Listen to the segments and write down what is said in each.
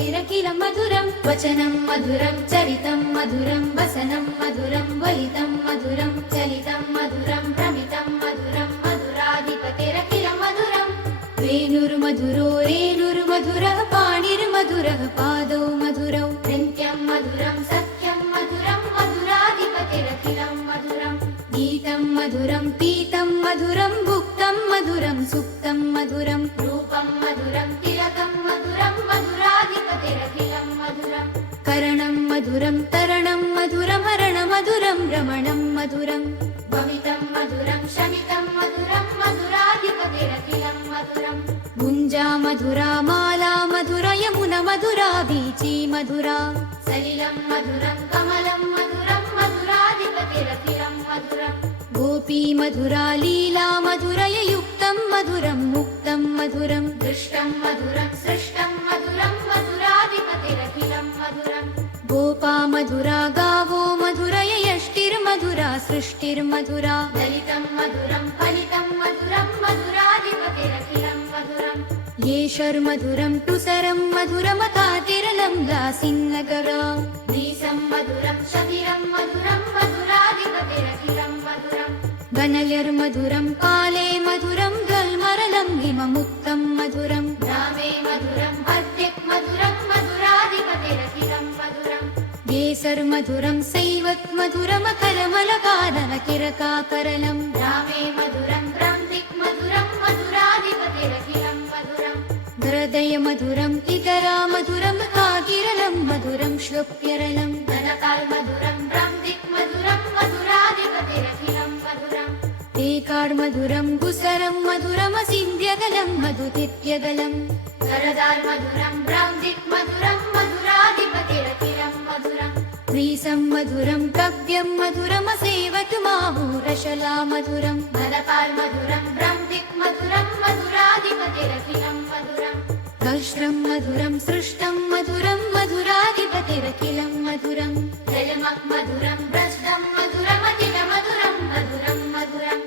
राधिपतिरखिलं मधुरं वचनं मधुरं चरितं मधुरं वसनं मधुरं वलितं मधुरं चलितं मधुरं भ्रमितं मधुरं मधुराधिपतिरखिलं मधुरं वेणुर्मधुरो रेणुर्मधुरः पाणिर्मधुरः पादौ मधुरौ नृत्यं मधुरं सख्यं मधुरं मधुराधिपतिरखिलं मधुरं गीतं मधुरं पीतं मधुरं भुक्तं मधुरं सुप्तं मधुरं रूपं मधुरं तिलकं मधुरं मधुराधिपतिरखिलं मधुरं करणं मधुरं तरणं मधुरं हरणमधुरं रमणं मधुरं भवितं मधुरं शमितं मधुरं मधुराधिपतिरखिलं मधुरं गुञ्जा मधुरा माला मधुरा यमुना मधुरा बीची मधुरा सलिलं मधुरं कमलं मधुरं मधुराधिपतिरखिलं मधुरं गोपी मधुरा लीला मधुरय युक्तं मधुरं मुक्तं मधुरं दृष्टं मधुरं सृष्टं मधुरं मधुराधिपतिरखिलं मधुरं गोपा मधुरा गावो मधुरय यष्टिर्मधुरा सृष्टिर्मधुरा ललितं मधुरं फलितं मधुरं मधुराधिपतिरखिलं मधुरं येषर्मधुरं तुसरं मधुरमकातिरलं लासिन्नगरा नीसं मधुरं शतिरं मधुरं मधुराधिपतिरखिलं मधुरं गनयर्मधुरं काले मधुरं गल्मरलं हिममुक्तं मधुरं रामे मधुरं हर्दिक् मधुरं मधुराधिपतिरखिलं मधुरं केसर्मधुरं सैवत् मधुरमकरमलकादनकिरकाकरलं रामे मधुरं ब्रह्मिक् मधुरं मधुराधिपतिरखिलं मधुरं हृदय मधुरं इतरा मधुरं काकिरलं मधुरं श्लुप्यरलं धनकाल मधुरं ब्रह्मिक् मधुरं मधुराधिपतिरखिलं मधुरं एकाड मधुरं गुसरं मधुरमसिन्ध्यगलं मधुतित्यगलं करदार मधुरं ब्रह्मिक् मधुरं मधुराधिपतिरखिलं मधुरं प्रीसं मधुरं कव्यं मधुरमसेवतु माहूरशला मधुरं भरपाल मधुरं ब्रह्मिक् मधुरं मधुराधिपतिरखिलं मधुरं दष्ट्रं मधुरं सृष्टं मधुरं मधुराधिपतिरखिलं मधुरं जलमक् मधुरं भ्रष्टं मधुरमतिलमधुरं मधुरं मधुरं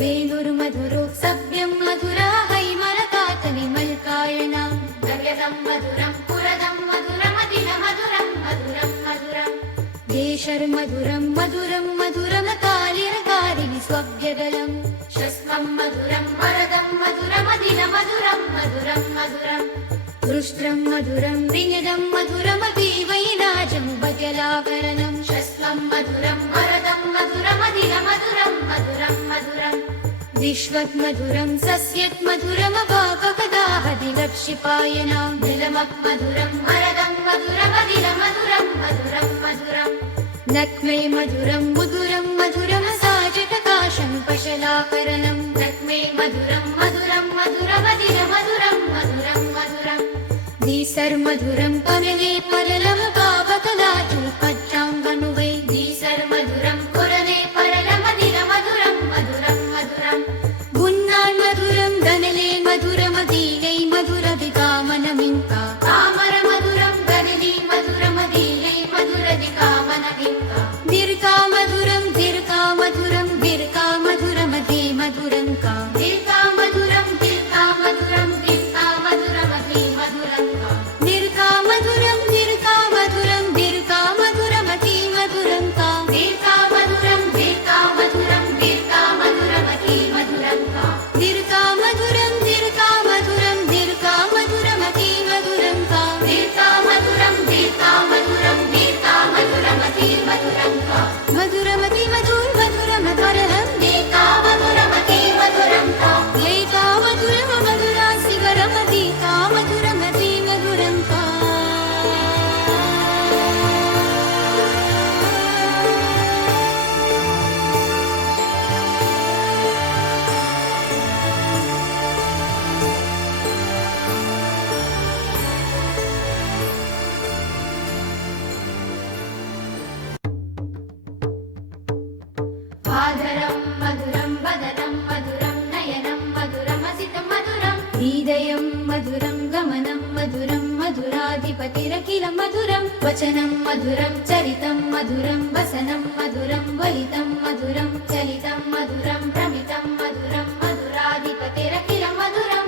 वेणुर्मधुरो सव्यं मधुरा हैमरकातविमल्कायना गव्यदं मधुरं पुरदं मधुरमतिलमधुरं मधुरं मधुरं देशर्मधुरं मधुरं मधुरमकालिरकारिणि स्वभ्यगलं शस्मं मधुरं वरदं मधुरमतिलमधुरं मधुरं मधुरं दृष्ट्रं मधुरं विनिदं मधुरमतीवैराजं बगलाभरणं शस्मं मधुरं वरदं मधुरमतिलमधुरं मधुरं मधुरं विश्वत् मधुरं सस्यत् मधुरमपाककदाहदिलक्षिपायनां दिलमक् मधुरं वरदं मधुरमतिलमधुरं मधुरं मधुरं नक्मे मधुरं मुदुरं मधुरमसाजटकाशं पशलाकरणं नक्मे मधुरं मधुरं मधुरमतिलमधुरं मधुरं मधुरं दीसर्मधुरं कमले परलमपावकलाचूपत्राङ्गनुवै दीसर्मधुरं पुरवे परलमतिलमधुरं मधुरं मधुरं गुन्नान् मधुरं गनले मधुरमदीलै मधुरदिकामनमिङ्का कामर मधुरं गनली मधुरमदीलै मधुरदिकामनमिङ्का दीर्घा मधुरं दीर्घा मधुरं दीर्घा मधुरमदे मधुरङ्का दीर्घा मधुरं दीर्घा मधुरं दीर्घा मधुरमदे मधुरङ्का दीर्घा मधुरं दीर्घा मधुरं दीर्घा मधुरमति मधुरङ्का दीर्घा मधुरं दीर्घा मधुरं दीर्घा मधुरमति मधुरङ्का दीर्घा मधुरं दीर्घा मधुरं दीर्घा मधुरमति मधुरङ्का दीर्घा मधुरं दीर्घा मधुरं दीर्घा मधुरमति मधुरङ्का मधुरमति मधुर मधुरमधुरं दीर्घा मधुरमति मधुरङ्का एका मधुरम मधुरा शिवरमदीका मधुरमति मधुरङ्का आदरं मधुरं वदनं मधुरं नयनं मधुरमसितं मधुरं हृदयं मधुरं गमनं मधुरं मधुराधिपतिरखिलं मधुरं वचनं मधुरं चरितं मधुरं वसनं मधुरं वलितं मधुरं चलितं मधुरं भ्रमितं मधुरं मधुराधिपतिरखिलं मधुरं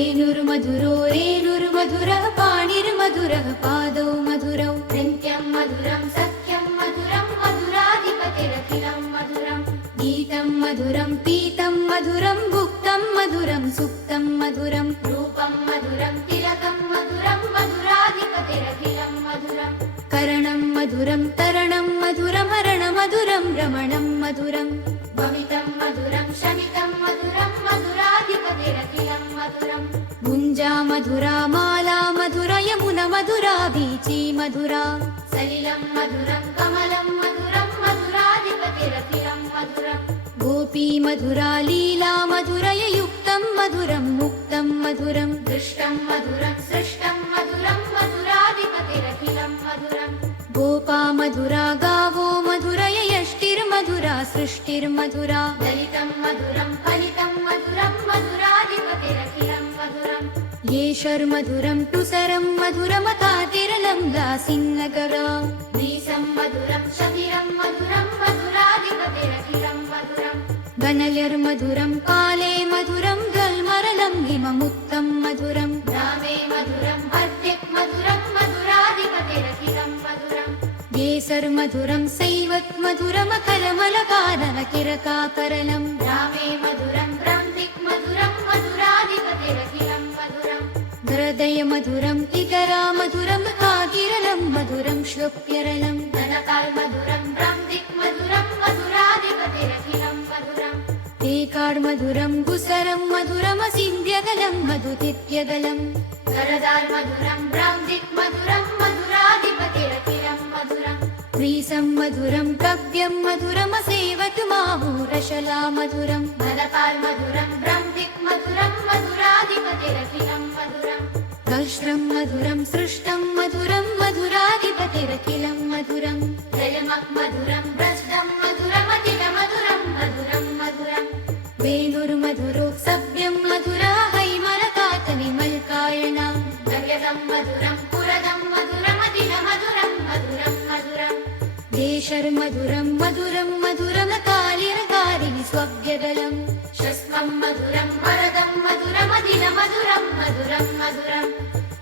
वेणुर्मधुरो रेणुर्मधुरः पाणिर्मधुरः पादौ मधुरौ नृत्यं मधुरं सख्यं मधुरं मधुराधिपतिरखिलं मधुरं गीतं मधुरं पीतं मधुरं भुक्तं मधुरं सुप्तं मधुरं रूपं मधुरं तिलकं मधुरं मधुराधिपतिरखिलं मधुरं करणं मधुरं तरणं मधुरं हरणमधुरं रमणं मधुरं भवितं मधुरं शमितं मधुरं मधुराधिपतिरखिलं मधुरं गुञ्जा मधुरा माला मधुरा यमुना मधुरा बीची मधुरा सलिलं मधुरं कमलं मधुरं मधुराधिपतिरखिलं मधुरं गोपी मधुरा लीला मधुरयुक्तं मधुरं मुक्तं मधुरं दृष्टं मधुरं सृष्टं मधुरं मधुराधिपतिरखिलं मधुरं गोपा मधुरा गावो मधुरय यष्टिर्मधुरा सृष्टिर्मधुरा ललितं मधुरं फलितं मधुरं मधुराधिपतिरखिलं मधुरं येषर्मधुरं तुसरं मधुरमतातिरलं लासिन्नगरा नीसं मधुरं शतिरं मधुरं मधुराधिपतिरखिलं मधुरं गनयर्मधुरं काले मधुरं गल्मरलं हिममुक्तं मधुरं रामे मधुरं भर्तिक् मधुरं मधुराधिपतिरखिलं मधुरं केसर्मधुरं सैवत् मधुरमकलमलकाननकिरकाकरलं रामे मधुरं ब्रह्मिक् मधुरं मधुराधिपतिरखिलं मधुरं हृदय मधुरं इतरा मधुरं काकिरलं मधुरं श्लोक्यरलं धनकाल मधुरं ब्रह्मिक् मधुरं मधुराधिपतिरखिलं मधुरं एकाड् मधुरं गुसरं मधुरमसिन्ध्यगलं मधुतित्यगलं करदाल् मधुरं ब्रह्मिक् मधुरं मधुराधिपतिरखिलं मधुरं त्रीसं मधुरं कव्यं मधुरमसेवतु माहूरशला मधुरं धनकाल मधुरं ब्रह्मिक् मधुरं मधुराधिपतिरखिलं मधुरं कष्टं मधुरं सृष्टं मधुरं मधुराधिपतिरखिलं मधुरं जलमक् मधुरं भ्रष्टं मधुरमतिलमधुरं मधुरं मधुरं वेणुर्मधुरो सव्यं मधुरा हैमरकातनिमल्कायना गव्यतं मधुरं पुरदं मधुरमतिलमधुरं मधुरं मधुरं देशर्मधुरं मधुरं मधुरमकालिरकारिणि स्वव्यगलं शस्मं मधुरं वरदं मधुरमतिलमधुरं मधुरं मधुरं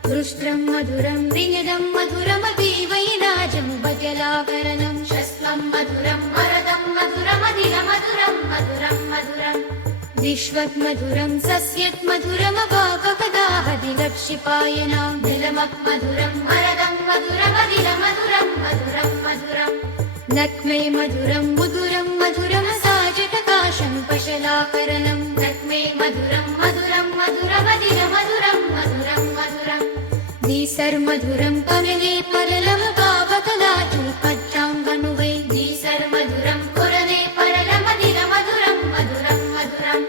दृष्ट्रं मधुरं विनिदं मधुरमतीवैनाजं भजलाकरणं शस्मं मधुरं वरदं मधुरमतिलमधुरं मधुरं मधुरं विश्वत् मधुरं सस्यत् मधुरमपाककदाहदिलक्षिपायनां दिलमक् मधुरं वरदं मधुरमतिलमधुरं मधुरं मधुरं नक्मे मधुरं मुदुरं मधुरमसाजटकाशं पशलाकरणं नक्मे मधुरं मधुरं मधुरमतिलमधुरं मधुरं मधुरं दीसर्मधुरं कमले परलमपावकलाचुल्पच्चाङ्गनुवै दीसर्मधुरं पुरवे परलमतिलमधुरं मधुरं मधुरं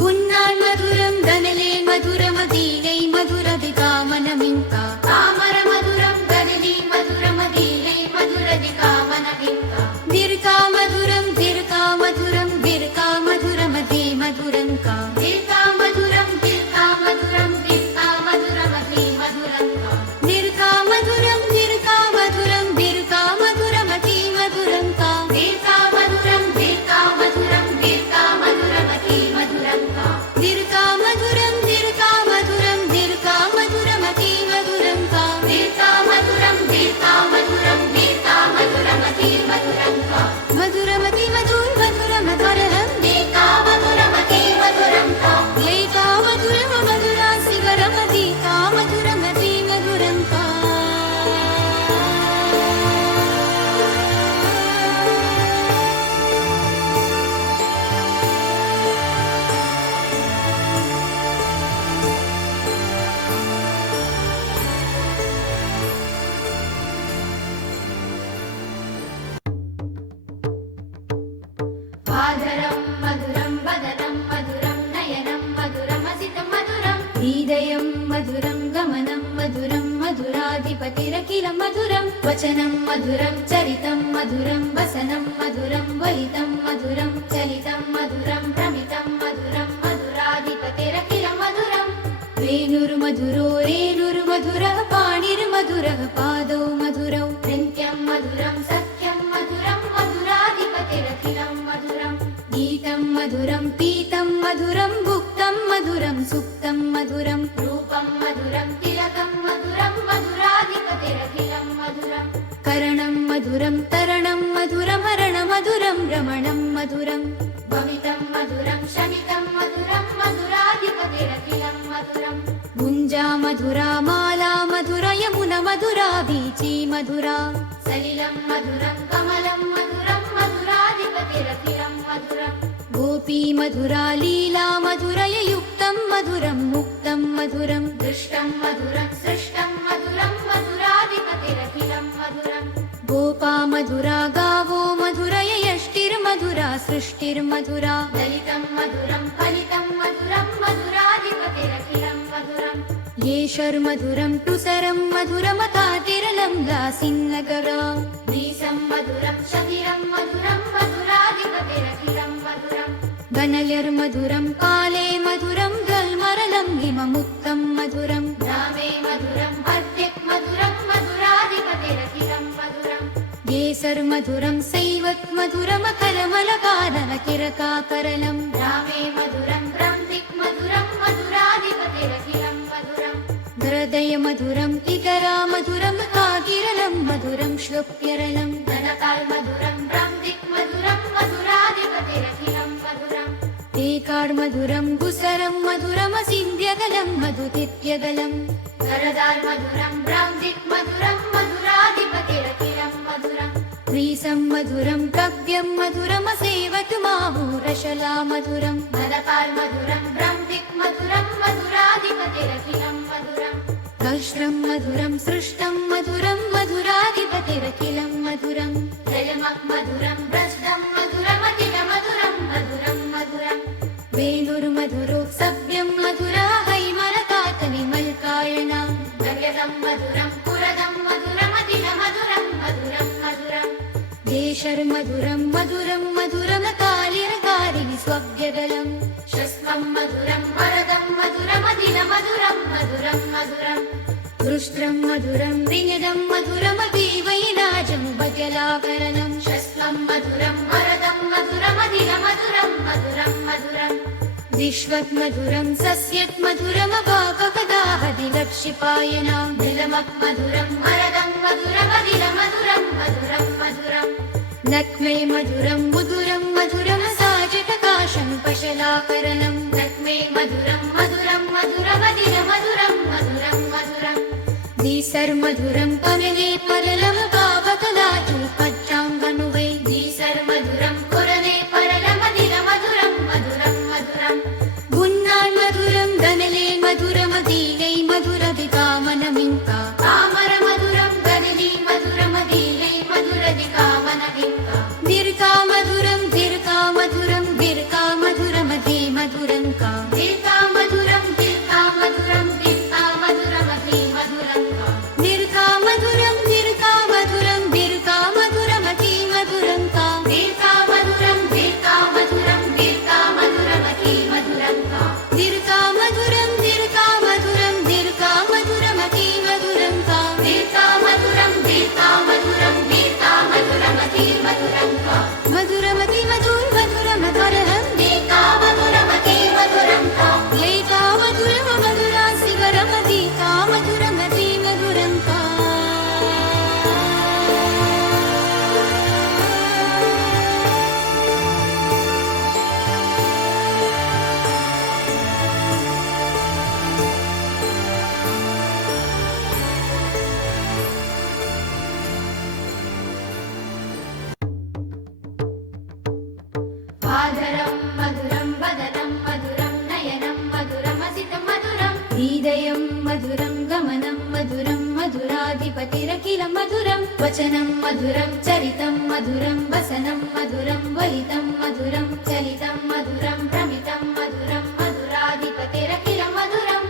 गुन्नान् मधुरं गनले मधुरमदीलै मधुरदिकामनमिङ्का कामर मधुरं गनली मधुरमदीलै मधुरदिकामनमिङ्का दीर्घा मधुरं दीर्घा मधुरं दीर्घा मधुरमधे मधुरङ्का दीर्घा मधुरं दीर्घा मधुरं दीर्घा मधुरमधे मधुरङ्का दीर्घा मधुरं दीर्घा मधुरं दीर्घा मधुरमधे मधुरङ्का दीर्घा मधुरं दीर्घा मधुरं दीर्घा मधुरमधे मधुरङ्का दीर्घा मधुरं दीर्घा मधुरं दीर्घा मधुरमधे मधुरङ्का दीर्घा मधुरं दीर्घा मधुरं दीर्घा मधुरमधे मधुरङ्का मधुरमधे मधुरमधुरमधुरं दीर्घा मधुरमधे मधुरङ्का लैका मधुरम मधुरा शिवरमदीका मधुरमधे मधुरङ्का आधरं मधुरं वदनं मधुरं नयनं मधुरमसितं मधुरं हृदयं मधुरं गमनं मधुरं मधुराधिपतिरखिलं मधुरं वचनं मधुरं चरितं मधुरं वसनं मधुरं वलितं मधुरं चलितं मधुरं भ्रमितं मधुरं मधुराधिपतिरखिलं मधुरं वेणुर्मधुरो रेणुर्मधुरः पाणिर्मधुरः पादौ मधुरौ नृत्यं मधुरं सख्यं मधुरं मधुराधिपतिरखिलं मधुरं गीतं मधुरं पीतं मधुरं भुक्तं युक्तं मधुरं सुप्तं मधुरं रूपं मधुरं तिलकं मधुरं मधुराधिपतिरखिलं मधुरं करणं मधुरं तरणं मधुरं हरणमधुरं रमणं मधुरं भवितं मधुरं शमितं मधुरं मधुराधिपतिरखिलं मधुरं गुञ्जा मधुरा माला मधुरा यमुना मधुरा वीची मधुरा सलिलं मधुरं कमलं मधुरं मधुराधिपतिरखिलं मधुरं गोपी मधुरा लीला मधुरय युक्तं मधुरं मुक्तं मधुरं दृष्टं मधुरं सृष्टं मधुरं मधुराधिपतिरखिलं मधुरं गोपा मधुरा गावो मधुरय यष्टिर्मधुरा सृष्टिर्मधुरा ललितं मधुरं फलितं मधुरं मधुराधिपतिरखिलं मधुरं येषर्मधुरं तुसरं मधुरमतातिरलं लासिन्नगरा नीसं मधुरं शतिरं मधुरं मधुराधिपतिरखिलं मधुरं गनयर्मधुरं काले मधुरं गल्मरलं हिममुक्तं मधुरं रामे मधुरं हर्दिक् मधुरं मधुराधिपतिरखिलं मधुरं येसर्मधुरं सैवत् मधुरमकरमलकाननकिरकाकरलं रामे मधुरं ब्रह्मिक् मधुरं मधुराधिपतिरखिलं मधुरं हृदय मधुरं इतरा मधुरं काकिरलं मधुरं श्लुप्यरलं धनकाल मधुरं ब्रह्मिक् मधुरं मधुराधिपतिरखिलं मधुरं एकाड मधुरं गुसरं मधुरमसिन्ध्यगलं मधुतित्यगलं करदार मधुरं ब्रह्मिक् मधुरं मधुराधिपतिरखिलं मधुरं प्रीसं मधुरं कव्यं मधुरमसेवतुमाहूरशला मधुरं धनकाल मधुरं ब्रह्मिक् मधुरं मधुराधिपतिरखिलं मधुरं कष्टं मधुरं सृष्टं मधुरं मधुराधिपतिरखिलं मधुरं जलमक् मधुरं भ्रष्टं मधुरमतिलमधुरं मधुरं मधुरं वेणुर्मधुरो सव्यं मधुरा हैमरकातनिमल्कायना गव्यदं मधुरं पुरदं मधुरमतिलमधुरं मधुरं मधुरं देशर्मधुरं मधुरं मधुरमकालिरकारिणि स्वव्यगलं शस्वं मधुरं वरदं मधुरमतिलमधुरं मधुरं मधुरं दृष्ट्रं मधुरं विनिदं मधुरमतीवैराजं बगलाभरणं शस्वं मधुरं वरदं मधुरमतिलमधुरं मधुरं मधुरं विश्वत् मधुरं सस्यत् मधुरमपाककदाहदिलक्षिपायनां दिलमक् मधुरं वरदं मधुरमतिलमधुरं मधुरं मधुरं नक्मे मधुरं मुदुरं मधुरमसाजटकाशं पशलाकरणं नक्मे मधुरं मधुरं मधुरमतिलमधुरं मधुरं मधुरं दीसर्मधुरं कमले परलं पावकलाचु पच्चाङ्गनुवै दीसर्मधुरं पुरने परलमतिलमधुरं मधुरं मधुरं गुन्नान् मधुरं गनले मधुरमदीलै मधुरदिकामनमिङ्का कामर मधुरं गनली मधुरमदीलै मधुरदिकामनमिङ्का दीर्घा मधुरं दीर्घा मधुरं दीर्घा मधुरमधी मधुरं का दीर्घा मधुरं दीर्घा मधुरं दीर्घा मधुरमधी मधुरं का दीर्घा मधुरं दीर्घा मधुरं दीर्घा मधुरमधी मधुरं का दीर्घा मधुरं दीर्घा मधुरं दीर्घा मधुरमधी मधुरं का दीर्घा मधुरं दीर्घा मधुरं दीर्घा मधुरमधी मधुरं का दीर्घा मधुरं दीर्घा मधुरं दीर्घा मधुरमधी मधुरं का मधुरमती मधुर मधुरमकरहं दीर्घा मधुरमती मधुरं का लैका मधुरम मधुरा सिगरमदीका मधुरमती मधुरं का आधरं मधुरं वदनं मधुरं नयनं मधुरमसितं मधुरं हृदयं मधुरं गमनं मधुरं मधुराधिपतिरखिलं मधुरं वचनं मधुरं चरितं मधुरं वसनं मधुरं वलितं मधुरं चलितं मधुरं भ्रमितं मधुरं मधुराधिपतिरखिलं मधुरं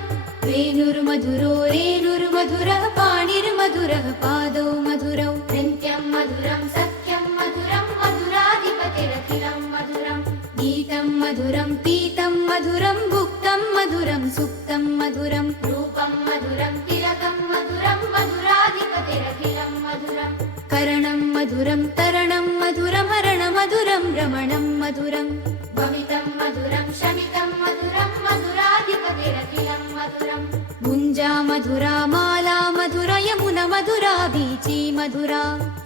वेणुर्मधुरो रेणुर्मधुरः पाणिर्मधुरः पादौ मधुरौ नृत्यं मधुरं सख्यं मधुरं मधुराधिपतिरखिलं मधुरं गीतं मधुरं पीतं मधुरं भुक्तं मधुरं सुप्तं मधुरं रूपं मधुरं तिलकं मधुरं मधुराधिपतिरखिलं मधुरं करणं मधुरं तरणं मधुरं हरणमधुरं रमणं मधुरं भवितं मधुरं शमितं मधुरं मधुरं मधुराधिपतिरखिलं मधुरम् गुञ्जा मधुरा माला मधुरा यमुना मधुरा वीची मधुरा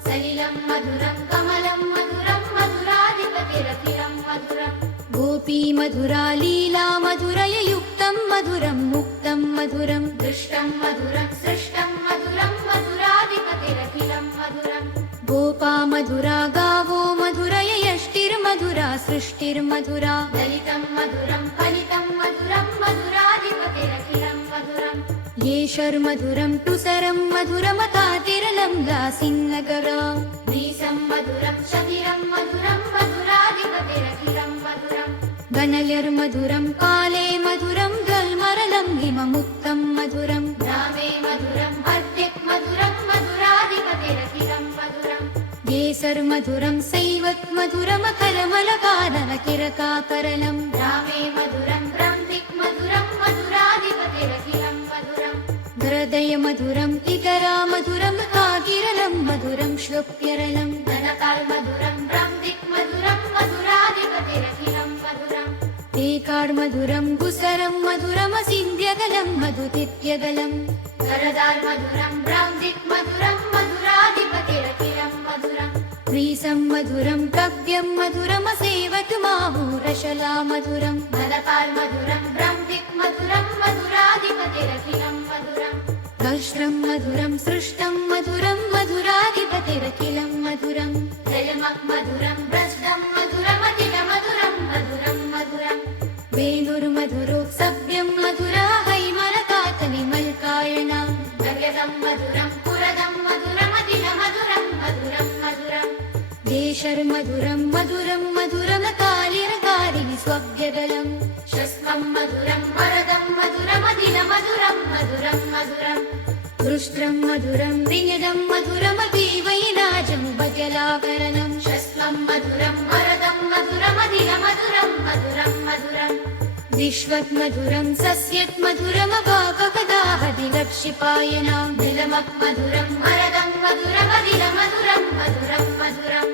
सलिलं मधुरं कमलं मधुरं मधुराधिपतिरखिलं मधुरम् गोपी मधुरा लीला मधुरय युक्तं मधुरं मुक्तं मधुरं दृष्टं मधुरं सृष्टं मधुरं मधुराधिपतिरखिलं मधुरम् गोपा मधुरा गावो मधुरय यष्टिर्मधुरा सृष्टिर्मधुरा ललितं मधुरं फलितं मधुरं मधुराधिपतिरखिलं मधुरम् येषर्मधुरं तुसरं मधुरमतातिरलं लासिन्नगरा नीसं मधुरं शतिरं मधुरं मधुराधिपतिरखिलं मधुरम् गणयर्मधुरं काले मधुरं गल्मरलं हिममुक्तं मधुरं रामे मधुरं भर्तिक् मधुरं मधुराधिपतिरखिलं मधुरम् केसर्मधुरं सैवत् मधुरमकरमलकाननकिरकाकरलं रामे मधुरं ब्रह्मिक् मधुरं मधुराधिपतिरखिलं मधुरम् हृदय मधुरं इतरा मधुरं काकिरलं मधुरं श्लुप्यरलं धनकाल मधुरं ब्रह्मिक् मधुरं मधुराधिपतिरखिलं मधुरम् एकाड मधुरं गुसरं मधुरमसिन्ध्यगलं मधुतित्यगलं करदार मधुरं ब्रह्मिक् मधुरं मधुराधिपतिरखिलं मधुरम् त्रिसं मधुरं कव्यं मधुरमसेवतु माहूरशला मधुरं धनकाल मधुरं ब्रह्मिक् मधुरं मधुराधिपतिरखिलं मधुरम् दष्ट्रं मधुरं सृष्टं मधुरं मधुराधिपतिरखिलं मधुरम् जलमक् मधुरं भ्रष्टं मधुरमतिलमधुरं मधुरं मधुरम् वेणुर्मधुरो सव्यं मधुरा हैमरकातनिमल्कायना गव्यदं मधुरं पुरदं मधुरमतिलमधुरं मधुरं मधुरम् देशर्मधुरं मधुरं मधुरमकालिरकारिणि स्वव्यगलं शस्त्रं मधुरं वरदं मधुरमतिलमधुरं मधुरं मधुरम् दृष्ट्रं मधुरं विनिदं मधुरमतीवैनाजं भजलाकरणं शस्त्रं मधुरं वरदं मधुरमतिलमधुरं मधुरं मधुरम् विश्वत् मधुरं सस्यत् मधुरमपाककदाहदिलक्षिपायनां दिलमक् मधुरं वरदं मधुरमतिलमधुरं मधुरं मधुरम्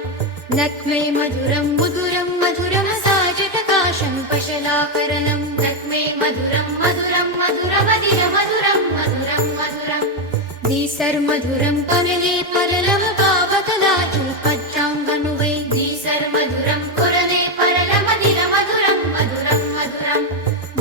नक्मे मधुरं मुधुरं मधुरमसाजटकाशं पशलाकरणं नक्मे मधुरं मधुरं मधुरमतिलमधुरं मधुरं मधुरम् दीसर्मधुरं कमले परलमपावकलाचुल्पच्चाङ्गनुवै दीसर्मधुरं पुरने परलमतिलमधुरं मधुरं मधुरम्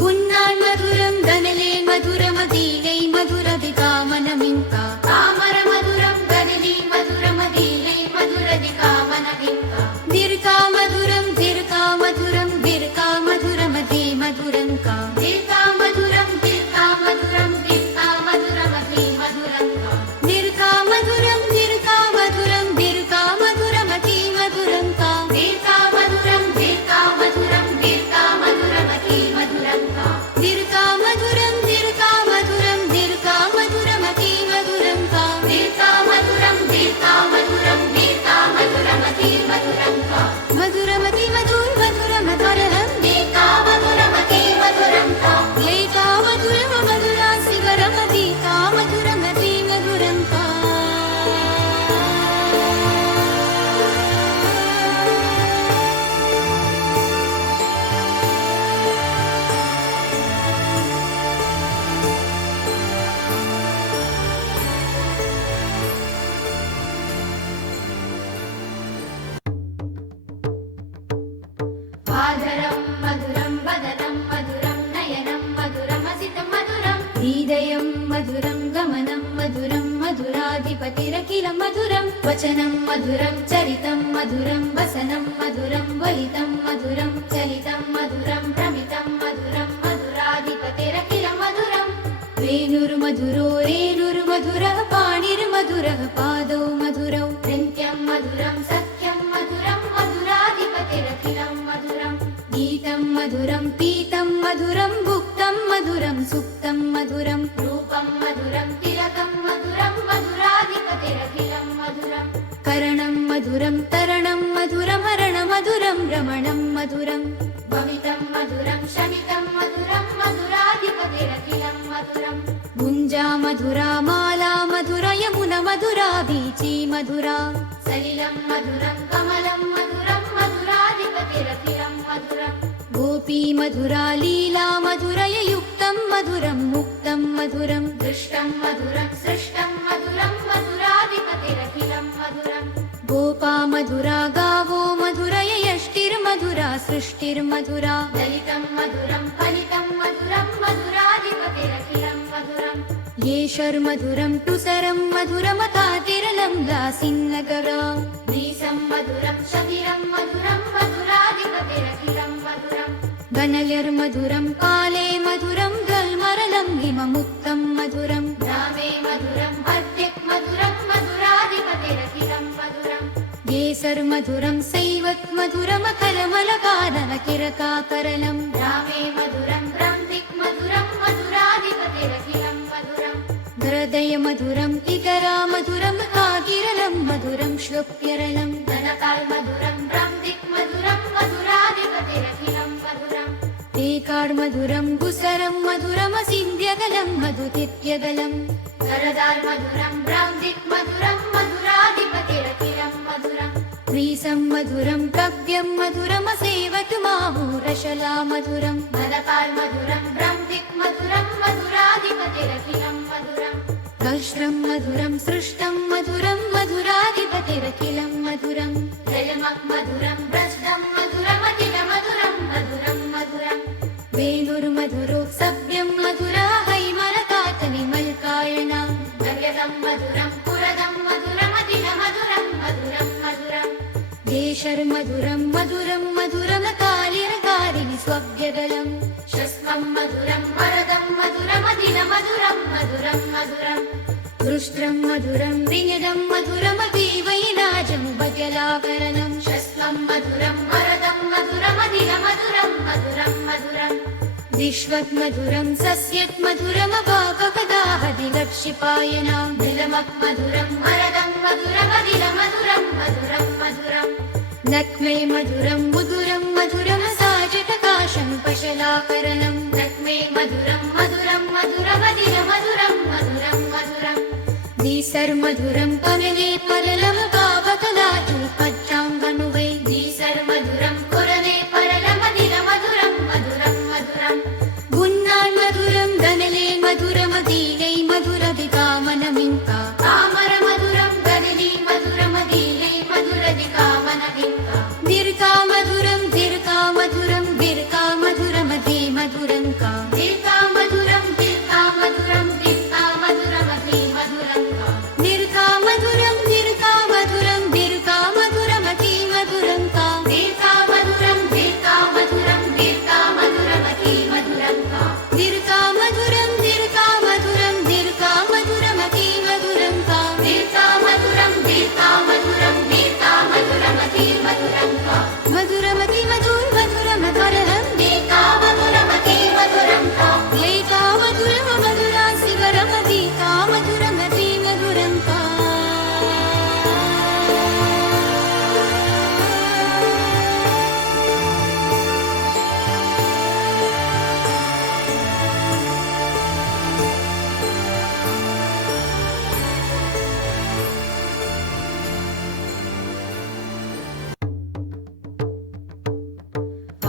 गुन्नान् मधुरं गनले मधुरमदीलै मधुरदिकामनमिङ्का कामर मधुरं गनली मधुरमदीलै मधुरदिकामनमिङ्का दीर्घा मधुरं दीर्घा मधुरं दीर्घा मधुरमधी मधुरङ्का दीर्घा मधुरं दीर्घा मधुरं दीर्घा मधुरमधी मधुरङ्का दीर्घा मधुरं दीर्घा मधुरं दीर्घा मधुरमधी मधुरङ्का दीर्घा मधुरं दीर्घा मधुरं दीर्घा मधुरमधी मधुरङ्का दीर्घा मधुरं दीर्घा मधुरं दीर्घा मधुरमधी मधुरङ्का दीर्घा मधुरं दीर्घा मधुरं दीर्घा मधुरमधी मधुरङ्का मधुरमती मधुर मधुरमधुरं दीर्घा मधुरमती मधुरङ्का लैका मधुरम मधुरा सिगरमदीका मधुरमती मधुरङ्का आधरं मधुरं वदनं मधुरं नयनं मधुरमसितं मधुरं हृदयं मधुरं गमनं मधुरं मधुराधिपतिरखिलं मधुरं वचनं मधुरं चरितं मधुरं वसनं मधुरं वलितं मधुरं चलितं मधुरं भ्रमितं मधुरं मधुराधिपतिरखिलं मधुरं वेणुर्मधुरो रेणुर्मधुरः पाणिर्मधुरः पादौ मधुरौ नृत्यं मधुरं सत्यं मधुरं मधुराधिपतिरखिलं मधुरम् गीतं मधुरं पीतं मधुरं भुक्तं मधुरं सुप्तं मधुरं रूपं मधुरं तिलकं मधुरं मधुराधिपतिरखिलं मधुरम् करणं मधुरं तरणं मधुरं हरणमधुरं रमणं मधुरं भवितं मधुरं शमितं मधुरं मधुराधिपतिरखिलं मधुरम् गुञ्जा मधुरा माला मधुरा यमुना मधुरा वीची मधुरा सलिलं मधुरं कमलं मधुरं मधुराधिपतिरखिलं मधुरम् गोपी मधुरा लीला मधुरय युक्त युक्तं मधुरं मुक्तं मधुरं दृष्टं मधुरं सृष्टं मधुरं मधुराधिपतिरखिलं मधुरम् गोपा मधुरा गावो मधुरय यष्टिर्मधुरा सृष्टिर्मधुरा ललितं मधुरं फलितं मधुरं मधुराधिपतिरखिलं मधुरम् येषर्मधुरं तुसरं मधुरमतातिरलं लासिन्नगरा नीसं मधुरं शतिरं मधुरं मधुराधिपतिरखिलं मधुरम् गनयर्मधुरं काले मधुरं गल्मरलं हिममुक्तं मधुरं रामे मधुरं हर्दिक् मधुरं मधुराधिपतिरखिलं मधुरम् येसर्मधुरं सैवत् मधुरमकलमलकादनकिरकाकरलं रामे मधुरं ब्रह्मिक् मधुरं मधुराधिपतिरखिलं मधुरम् हृदय मधुरम् इतरा मधुरं काकिरलं मधुरं श्लोक्यरलं धनकाल मधुरं ब्रह्मिक् मधुरं मधुराधिपतिरखिलं मधुरम् एकाड् मधुरं गुसरं मधुरमसिन्ध्यगलं मधुतित्यगलं करदाल् मधुरं ब्रह्मिक् मधुरं मधुराधिपतिरखिलं मधुरम् त्रीसं मधुरं कव्यं मधुरमसेवतु माहूरशला मधुरं मदकाल् मधुरं ब्रह्मिक् मधुरं मधुराधिपतिरखिलं मधुरम् कष्टं मधुरं सृष्टं मधुरं मधुराधिपतिरखिलं मधुरम् जलमक् मधुरं भ्रष्टं मधुरमखिलमधुरं मधुरं मधुरम् वेणुर्मधुरो सव्यं मधुरा हैमरकातविमल्कायना गव्यदं मधुरं पुरदं मधुरमखिलमधुरं मधुरं मधुरम् देशर्मधुरं मधुरं मधुरमकालिरकारिणि स्वव्यगलं शस्वं मधुरं वरदं मधुरमखिलमधुरं मधुरं मधुरम् दृष्ट्रं मधुरं विनिदं मधुरमतीवैनाजं बगलाभरणं शस्वं मधुरं वरदं मधुरमखिलमधुरं मधुरं मधुरम् विश्वत् मधुरं सस्यत् मधुरमपाककदाहदिलक्षिपायनां नीलमक् मधुरं वरदं मधुरमखिलमधुरं मधुरं मधुरम् नक्मे मधुरं मुदुरं मधुरमसाजटकाशं पशलाकरणं नक्मे मधुरं मधुरं मधुरमखिलमधुरं मधुरं मधुरम् दीसर्मधुरं कमले परलमपावकलाचूपज्जाङ्गनुवै दीसर्मधुरं कुरवे परलमखिलमधुरं मधुरं मधुरम् गुन्नान् मधुरं गनले मधुरमदीलै मधुरदिकामनमिङ्का कामर मधुरं गनली मधुरमदीलै मधुरदिकामनमिङ्का दीर्घा मधुरं दीर्घा मधुरं दीर्घा मधुरमधी मधुरङ्का दीर्घा मधुरं दीर्घा मधुरं दीर्घा मधुरमधी मधुरङ्का दीर्घा मधुरं दीर्घा मधुरं दीर्घा मधुरमधी मधुरङ्का दीर्घा मधुरं दीर्घा मधुरं दीर्घा मधुरमधी मधुरङ्का दीर्घा मधुरं दीर्घा मधुरं दीर्घा मधुरमधी मधुरङ्का दीर्घा मधुरं दीर्घा मधुरं दीर्घा मधुरमधी मधुरङ्का मधुरमती मधुर मधुरमकरहं दीर्घा मधुरमती मधुरङ्का लैका मधुरम मधुरा शिवरमदीका मधुरमती मधुरङ्का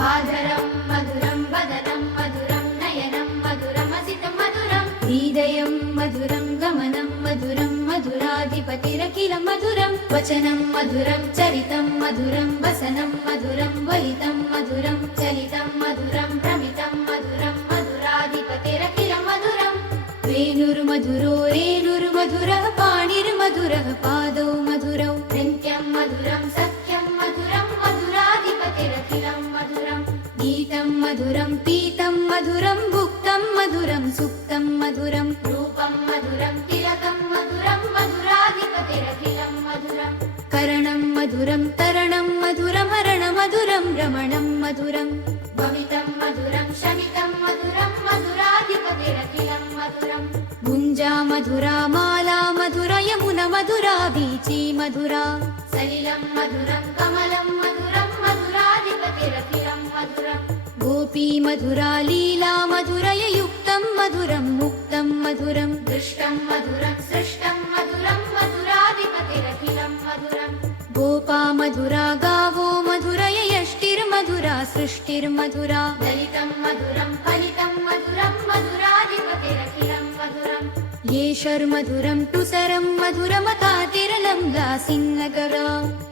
आधरं मधुरं वदनं मधुरं नयनं मधुरमसितं मधुरं हृदयं मधुरं गमनं मधुरं मधुराधिपतिरखिलं मधुरं वचनं मधुरं चरितं मधुरं वसनं मधुरं वलितं मधुरं चलितं मधुरं भ्रमितं मधुरं मधुराधिपतिरखिलं मधुरं वेणुर्मधुरो रेणुर्मधुरः पाणिर्मधुरः पादौ मधुरौ नृत्यं मधुरं सख्यं मधुरं मधुराधिपतिरखिलं मधुरम् गीतं मधुरं पीतं मधुरं भुक्तं मधुरं सुप्तं मधुरं रूपं मधुरं तिलकं मधुरं मधुराधिपतिरखिलं मधुरम् करणं मधुरं तरणं मधुरं हरणमधुरं रमणं मधुरं भवितं मधुरं शमितं मधुरं मधुराधिपतिरखिलं मधुरम् गुञ्जा मधुरा माला मधुरा यमुना मधुरा वीची मधुरा सलिलं मधुरं कमलं मधुरं मधुराधिपतिरखिलं मधुरम् गोपी मधुरा लीला मधुरय युक्तं मधुरं मुक्तं मधुरं दृष्टं मधुरं सृष्टं मधुरं मधुराधिपतिरखिलं मधुरम् गोपा मधुरा गावो मधुरय यष्टिर्मधुरा सृष्टिर्मधुरा ललितं मधुरं फलितं मधुरं मधुराधिपतिरखिलं मधुरम् येषर्मधुरं तुसरं मधुरमतातिरलं लासिन्नगरा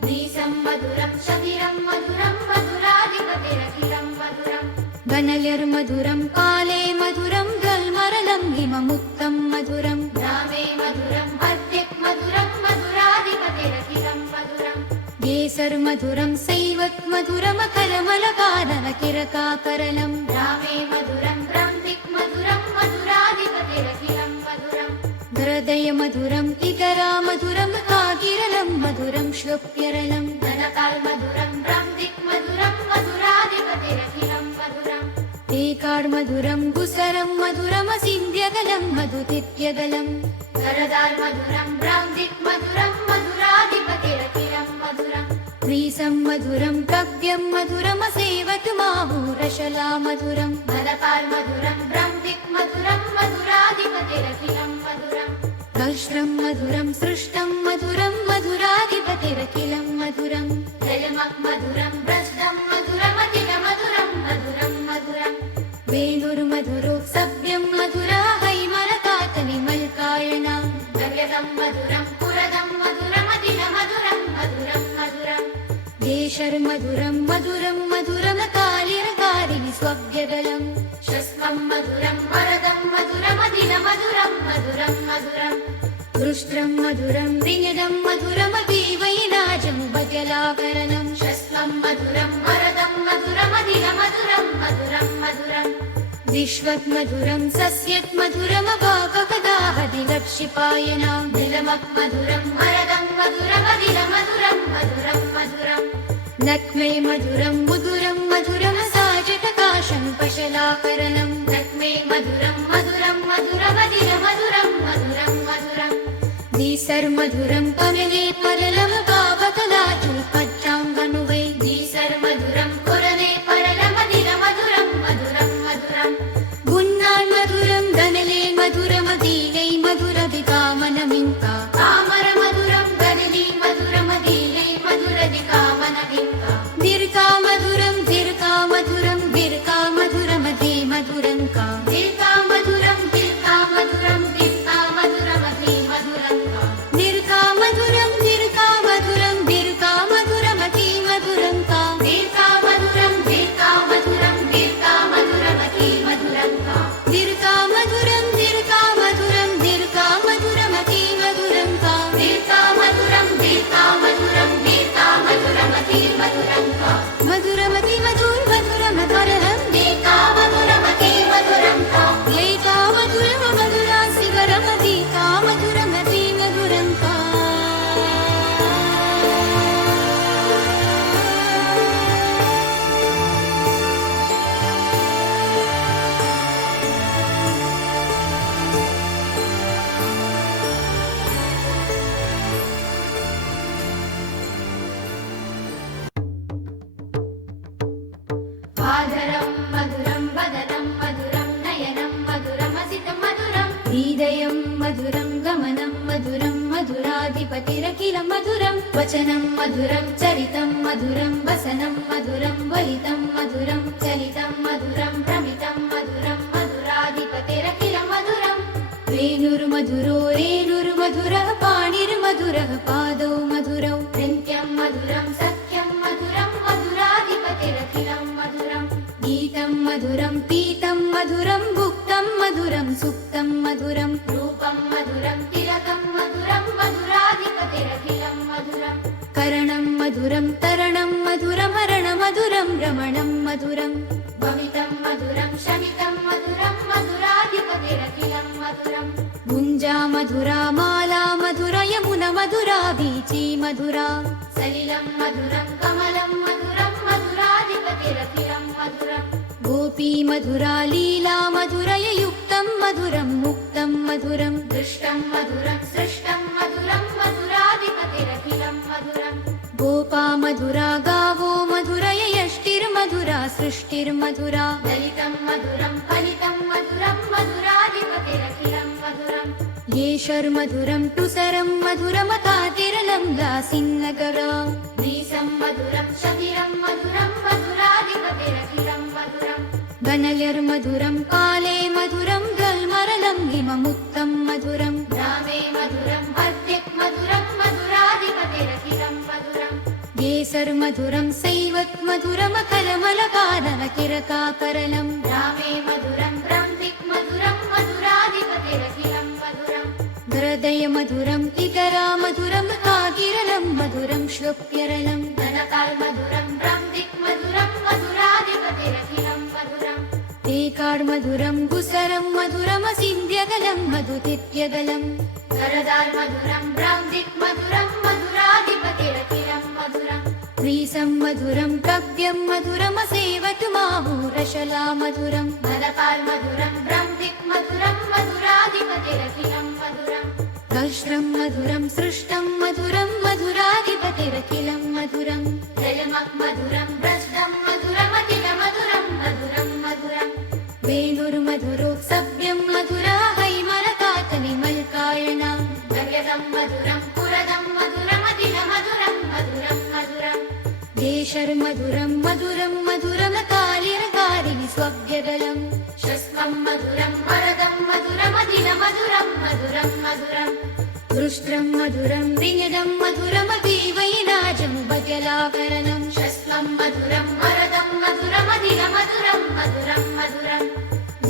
नीसं मधुरं शतिरं मधुरं मधुराधिपतिरखिलं मधुरम् गनलिर्मधुरं काले मधुरं गल्मरलं हिममुक्तं मधुरं रामे मधुरं हर्दिक् मधुरं मधुराधिपतिरखिलं मधुरम् केसर्मधुरं सैवत् मधुरमकरमलकाननकिरकाकरलं रामे मधुरं ब्रह्मिक् मधुरं मधुराधिपतिरखिलं मधुरम् हृदय मधुरं इतरा मधुरं काकिरलं मधुरं श्लुप्यरलं धनकाल् मधुरं ब्रह्मिक् मधुरं मधुराधिपतिरखिलं मधुरम् एकाड् मधुरं गुसरं मधुरमसिन्ध्यगलं मधुतित्यगलं करदाल् मधुरं ब्रह्मिक् मधुरं मधुराधिपतिरखिलं मधुरम् प्रीसं मधुरं कव्यं मधुरमसेवतु माहूरशला मधुरं मदपाल् मधुरं ब्रह्मिक् मधुरं मधुराधिपतिरखिलं मधुरम् कल्श्रं मधुरं सृष्टं मधुरं मधुराधिपतिरखिलं मधुरम् जलमक् मधुरं भ्रष्टं मधुरमतिरमधुरं मधुरं मधुरम् वेणुर्मधुरो सव्यं मधुरा हैमरकातनिमल्कायना गव्यदं मधुरं पुरदं मधुरमतिरमधुरं मधुरं मधुरम् केशर्मधुरं मधुरं मधुरमकालिरकारिणि स्वभ्यगलं शस्मं मधुरं वरदं मधुरमतिरमधुरं मधुरं मधुरम् दृष्ट्रं मधुरं विनिदं मधुरमतीवैनाजं बजलाकरणं शस्मं मधुरं वरदं मधुरमतिरमधुरं मधुरं मधुरम् विश्वत् मधुरं सस्यत् मधुरमपाककदाहदिलक्षिपायनां नीलमक् मधुरं वरदं मधुरमतिरमधुरं मधुरं मधुरम् नक्मे मधुरं मुदुरं मधुरमसाजटकाशं पशलाकरणं नक्मे मधुरं मधुरं मधुरमतिरमधुरं मधुरं मधुरम् दीसर्मधुरं कमले परलमपावकलाचुल्पच्चाङ्गनुवै दीसर्मधुरं पुरने परलमतिरमधुरं मधुरं मधुरम् गुन्नान् मधुरं गनले मधुरमदीलै मधुरदिकामनमिङ्का कामर मधुरं गनली मधुरमदीलै मधुरदिकामनमिङ्का दीर्घा मधुरं दीर्घा मधुरं दीर्घा मधुरमदे मधुरङ्का दीर्घा मधुरं दीर्घा मधुरं दीर्घा मधुरमदे मधुरङ्का दीर्घा मधुरं दीर्घा मधुरं दीर्घा मधुरमति मधुरङ्का दीर्घा मधुरं दीर्घा मधुरं दीर्घा मधुरमति मधुरङ्का दीर्घा मधुरं दीर्घा मधुरं दीर्घा मधुरमति मधुरङ्का दीर्घा मधुरं दीर्घा मधुरं दीर्घा मधुरमति मधुरङ्का मधुरमति मधुरमधुरमधुरं दीर्घा मधुरमति मधुरङ्का लैका मधुरमधुरा सिगरमदीका मधुरमति मधुरङ्का आधरं मधुरं वदनं मधुरं नयनं मधुरमसितं मधुरं हृदयं मधुरं गमनं मधुरं मधुराधिपतिरखिलं मधुरं वचनं मधुरं चरितं मधुरं वसनं मधुरं वलितं मधुरं चलितं मधुरं भ्रमितं मधुरं मधुराधिपतिरखिलं मधुरं वेणुर्मधुरो रेणुर्मधुरः पाणिर्मधुरः पादौ मधुरौ नृत्यं मधुरं सख्यं मधुरं मधुराधिपतिरखिलं मधुरम् गीतं मधुरं पीतं मधुरं भुक्तं मधुरं सुप्तं मधुरं रूपं मधुरं तिलकं मधुरं मधुराधिपतिरखिलं मधुरम् करणं मधुरं तरणं मधुरमरण मधुरं रमणं मधुरं भवितं मधुरं शमितं मधुरं मधुराधिपतिरखिलं मधुरम् गुञ्जा मधुरा माला मधुरा यमुना मधुरा बीची मधुरा सलिलं मधुरं कमलं मधुरं मधुराधिपतिरखिलं मधुरम् गोपी मधुरा लीला मधुरययुक्तं मधुरं मुक्तं मधुरं दृष्टं मधुरं सृष्टं मधुरं मधुराधिपतिरखिलं मधुरम् गोपा मधुरा गावो मधुरय यष्टिर्मधुरा सृष्टिर्मधुरा ललितं मधुरं फलितं मधुरं मधुराधिपतिरखिलं मधुरम् येषर्मधुरं तुसरं मधुरमतातिरलं लासिन्नगरा नीसं मधुरं शतिरं मधुरं मधुराधिपति गनलिर्मधुरं काले मधुरं गल्मरलं हिममुक्तं मधुरं ग्रामे मधुरं हर्दिक् मधुरं मधुराधिपतिरखिलं मधुरम् केसर्मधुरं सैवत् मधुरमकलमलकाननकिरकाकरलं ग्रामे मधुरं ब्राह्मिक् मधुरं मधुराधिपतिरखिलं मधुरम् हृदयमधुरम् इतरा मधुरं काकिरलं मधुरं श्लोक्यरलं धनकाल मधुरं ब्राह्मिक् मधुरं मधुराधिपतिरखिलं मधुरम् तेकाड् मधुरं गुसरं मधुरमसिन्ध्यगलं मधुतित्यगलं करदाल मधुरं ब्राह्मिक् मधुरं मधुराधिपतिरखिलं मधुरम् त्रीसं मधुरं कव्यं मधुरमसेवतु माहूरशला मधुरं धनकाल मधुरं ब्राह्मिक् मधुरं मधुराधिपतिरखिलं मधुरम् कष्टं मधुरं सृष्टं मधुरं मधुराधिपतिरखिलं मधुरं जलमक् मधुरं भ्रष्टं मधुरमखिलमधुरं मधुरं मधुरम् वेणुर्मधुरो सव्यं मधुरा हैमरकातनिमल्कायना गव्यदं मधुरं पुरदं मधुरमखिलमधुरं मधुरं मधुरम् देशर्मधुरं मधुरं मधुरमकालिरकारिणि स्वव्यगलं शस्कं मधुरं वरदं मधुरमखिलमधुरं मधुरं मधुरम् दृष्ट्रं मधुरं विनिदं मधुरमतीवैराजं भजलाकरणं शस्त्रं मधुरं वरदं मधुरमखिलमधुरं मधुरं मधुरम्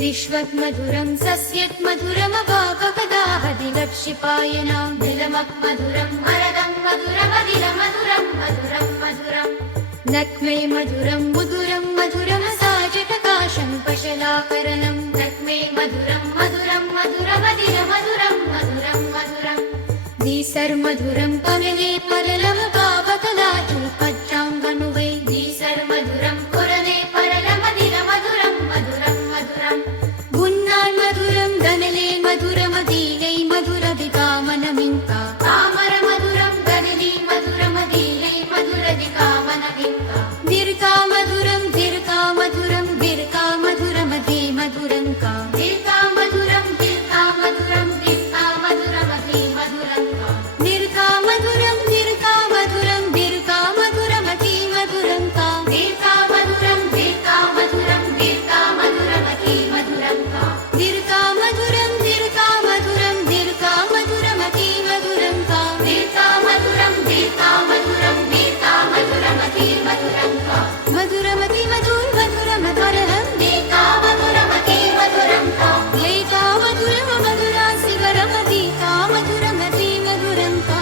विश्वत् मधुरं सस्यत् मधुरमपाककदाहदिलक्षिपायनां दिलमक् मधुरं वरदं मधुरमखिलमधुरं मधुरं मधुरम् नक्मे मधुरं मुदुरं मधुरमसाजटकाशं पशलाकरणं नक्मे मधुरं मधुरं मधुरमखिलमधुरं मधुरं मधुरम् दीसर्मधुरं कमले परलमपापकलाचुपज्जाङ्गनुवै दीसर्मधुरं कुरले परलमखिलमधुरं मधुरं मधुरम् गुन्नान् मधुरं गनले मधुरमदीलै मधुरदिकामनमिङ्का कामर मधुरं गनली मधुरमदीलै मधुरदिकामनमिङ्का दीर्घा मधुरं दीर्घा मधुरं दीर्घा मधुरमधी मधुरङ्का दीर्घा मधुरं दीर्घा मधुरं दीर्घा मधुरमधी मधुरङ्का दीर्घा मधुरं दीर्घा मधुरं दीर्घा मधुरमधी मधुरङ्का दीर्घा मधुरं दीर्घा मधुरं दीर्घा मधुरमधी मधुरङ्का दीर्घा मधुरं दीर्घा मधुरं दीर्घा मधुरमधी मधुरङ्का दीर्घा मधुरं दीर्घा मधुरं दीर्घा मधुरमधी मधुरङ्का मधुरमती मधुर मधुरमकरहं दीर्घा मधुरमती मधुरङ्का लैका मधुरम मधुरासि वरमदीका मधुरमती मधुरङ्का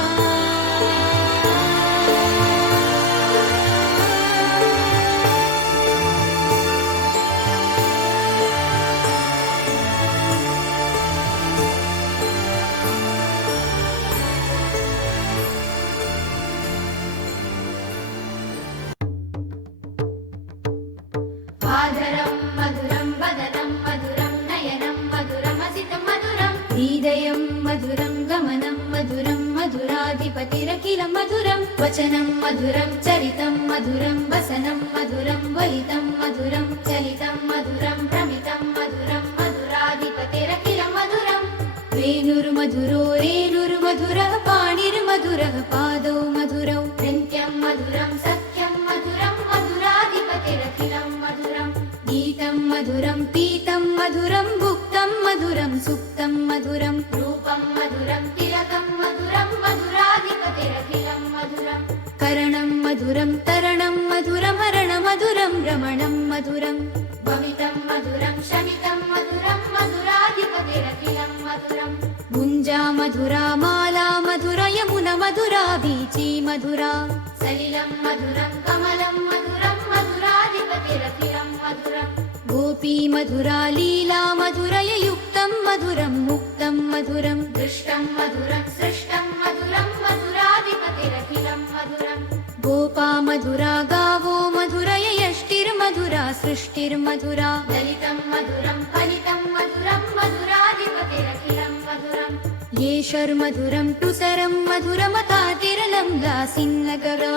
आधरं मधुरं वदनं मधुरं नयनं मधुरमसितं मधुरं हृदयं मधुरं गमनं मधुरं मधुराधिपतिरखिलं मधुरं वचनं मधुरं चरितं मधुरं वसनं मधुरं वलितं मधुरं चलितं मधुरं भ्रमितं मधुरं मधुराधिपतिरखिलं मधुरं वेणुर्मधुरो रेणुर्मधुरः पाणिर्मधुरः पादौ मधुरौ नृत्यं मधुरं सख्यं मधुरं मधुराधिपतिरखिलं मधुरम् गीतं मधुरं पीतं मधुरं भुक्तं मधुरं सुप्तं मधुरं रूपं मधुरं तिलकं मधुरं मधुराधिपतिरखिलं मधुरम् करणं मधुरं तरणं मधुरं हरणमधुरं रमणं मधुरं भवितं मधुरं शमितं मधुरं मधुराधिपतिरखिलं मधुरम् गुञ्जा मधुरा माला मधुरा यमुना मधुरा बीची मधुरा सलिलं मधुरं कमलं मधुरं मधुराधिपतिरखिलं मधुरम् गोपी मधुरा लीला मधुरययुक्तं मधुरं मुक्तं मधुरं दृष्टं मधुरं सृष्टं मधुरं मधुराधिपतिरखिलं मधुरम् गोपा मधुरा गावो मधुरयष्टिर्मधुरा सृष्टिर्मधुरा ललितं मधुरं फलितं मधुरं मधुराधिपतिरखिलं मधुरम् येषर्मधुरं तुसरं मधुरमकातिरलं लासिन्नगरा